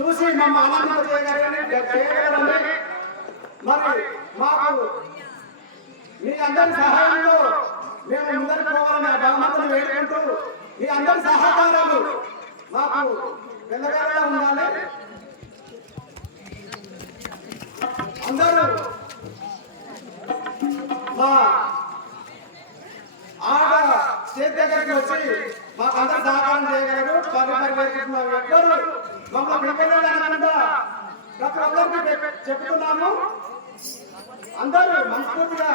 చూసి మమ్మల్ని ఆనందించగలని మరి మాకు మీ అందరి సహాయంలో మేము ముందరికి పోవాలని భగవంతుని వేడుకుంటూ మీ అందరి సహకారాలు మాకు వెళ్ళగలగా ఉండాలి. అందరూ మా ఆడ స్టేజ్ దగ్గరికి వచ్చి మాకు అందరూ సహకారం చేయగలరు. ఎవ్వరు మమ్మల్ని విడిపోయినా ప్రతి ఒక్కరికి చెప్తున్నాము. అందరూ మనస్ఫూర్తిగా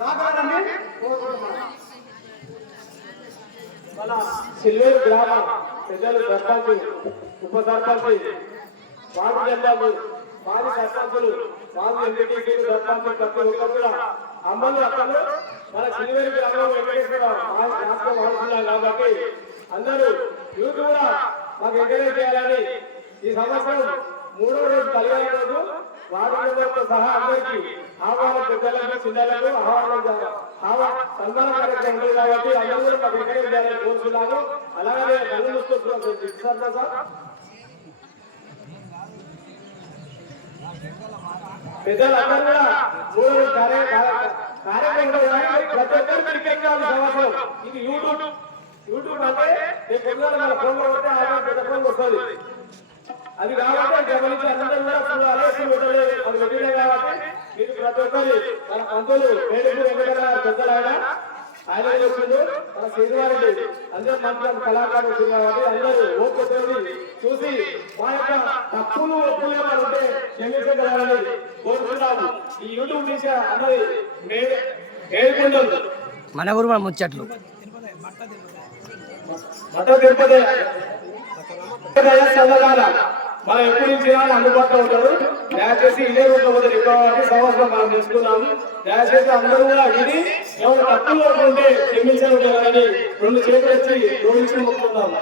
రాగలరని కోరుకుంటున్నాను. మన సిల్వేరు గ్రామ పెద్దలు సర్పంచ్, ఉప సర్పంచ్, వార్డు మెంబర్లు, మాజీ సర్పంచులు, మాజీ ఎంపీటీసీలు, సర్పంచ్ ప్రతి ఒక్కరు కూడా అమ్మలు అక్కలు మన సిల్వేరు గ్రామంలో వెంకటేశ్వర రాష్ట్రం వాడుతున్నాం కాబట్టి అందరూ యూత్ కూడా మాకు ఎంకరేజ్ చేయాలని ఈ సంవత్సరం 3వ రోజు కళ్యాణ రోజు వార్డు మెంబర్లతో సహా అందరికీ ఆహ్వానం, పెద్దలకు చిన్నలకు సన్మాన కార్యక్రమం ఉంటుంది కాబట్టి అందరూ కూడా మాకు ఎంకరేజ్ చేయాలని కోరుతున్నాను. అలాగే కళ్ళు చూసుకుంటున్నాం సార్ పెద్దలందరూ కూడా 3వ రోజు కార్యక్రమం ప్రతి ఒక్కరు క్రికెట్ సంవత్సరం ఇది యూట్యూబ్ అంటే రేపు మన ఫోన్ లో ఉంటే పెద్ద ఫోన్ వస్తుంది. అది కాబట్టి గమనించి అందరూ కూడా అది పెట్టినా కాబట్టి మీరు ప్రతి ఒక్కరి మన పంతులు వేడుకు వెంకటరావు పెద్దలైన ఆయన చెప్పిండు, మన శ్రీనివారెడ్డి అందరూ మంచి కళాకారులు వచ్చింది కాబట్టి అందరూ ఓపికతోని చూసి మా యొక్క తప్పులు ఒప్పులు ఉంటే క్షమించగలరని కోరుతున్నాము. ఈ యూట్యూబ్ నుంచి అందరి ఏడుకుంటుంది మన ఊరు మన ముచ్చట్లు మత తిరుపతి మనం ఎప్పుడు నుంచి అందుబాటులో ఉంటారు. దయచేసి ఇదే రోజు ఎక్కువ సంవత్సరం మనం తెలుసుకున్నాము. దయచేసి అందరూ కూడా ఇది ఎవరు తప్పులో ఉంటే క్షమించాలని 2 చేతులు వచ్చి జోడించి మొక్కుతున్నాము.